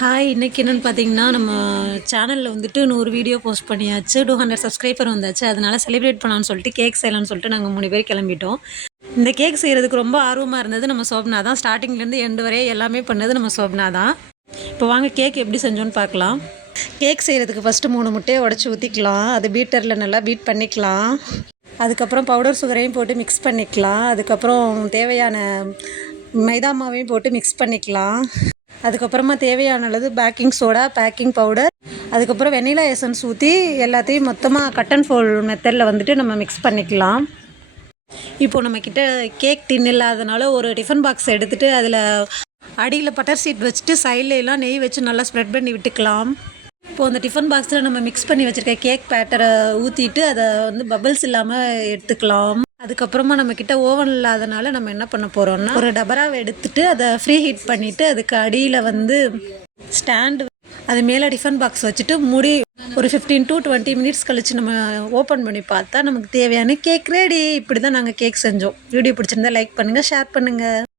Hi! இன்னைக்கு என்னன்னு பார்த்தீங்கன்னா, நம்ம சேனல்ல வந்துட்டு 100 வீடியோ போஸ்ட் பண்ணியாச்சு. 200 சப்ஸ்கிரைபர் வந்தாச்சு. அதனால செலிப்ரேட் பண்ணலான்னு சொல்லிட்டு, கேக் செய்யலான்னு சொல்லிட்டு நாங்க 3 பேர் கிளம்பிட்டோம். இந்த கேக் செய்றதுக்கு ரொம்ப ஆர்வமா இருந்தது நம்ம சோபனா தான். ஸ்டார்ட்டிங்லேருந்து எண்ட் வரை எல்லாமே பண்ணது நம்ம சோபனா தான். இப்போ வாங்க கேக் எப்படி செஞ்சோன்னு பார்க்கலாம். கேக் செய்கிறதுக்கு ஃபஸ்ட்டு 3 முட்டையை உடச்சி ஊற்றிக்கலாம். அது பீட்டரில் நல்லா பீட் பண்ணிக்கலாம். அதுக்கப்புறம் பவுடர் சுகரையும் போட்டு மிக்ஸ் பண்ணிக்கலாம். அதுக்கப்புறம் தேவையான மைதா மாவையும் போட்டு மிக்ஸ் பண்ணிக்கலாம். அதுக்கப்புறமா தேவையான அளவு பேக்கிங் சோடா, பேக்கிங் பவுடர், அதுக்கப்புறம் வெண்ணிலா எசன்ஸ் ஊற்றி எல்லாத்தையும் மொத்தமாக கட் அண்ட் ஃபோல்ட் மெத்தடில் வந்துட்டு நம்ம மிக்ஸ் பண்ணிக்கலாம். இப்போது நம்மக்கிட்ட கேக் டின் இல்லாதனால ஒரு டிஃபன் பாக்ஸ் எடுத்துகிட்டு அதில் அடியில் பட்டர் சீட் வச்சுட்டு சைட்லலாம் நெய் வச்சு நல்லா ஸ்ப்ரெட் பண்ணி விட்டுக்கலாம். இப்போது அந்த டிஃபன் பாக்ஸில் நம்ம மிக்ஸ் பண்ணி வச்சுருக்க கேக் பேட்டரை ஊற்றிட்டு அதை வந்து பபிள்ஸ் இல்லாமல் எடுத்துக்கலாம். அதுக்கப்புறமா நம்மக்கிட்ட ஓவன் இல்லாதனால நம்ம என்ன பண்ண போகிறோம்னா, ஒரு டபராவை எடுத்துகிட்டு அதை ஃப்ரீ ஹீட் பண்ணிவிட்டு அதுக்கு அடியில் வந்து ஸ்டாண்டு, அது மேலே டிஃபன் பாக்ஸ் வச்சுட்டு மூடி ஒரு 15 to 20 மினிட்ஸ் கழித்து நம்ம ஓப்பன் பண்ணி பார்த்தா நமக்கு தேவையான கேக் ரெடி. இப்படி தான் நாங்கள் கேக் செஞ்சோம். வீடியோ பிடிச்சிருந்தா லைக் பண்ணுங்கள், ஷேர் பண்ணுங்கள்.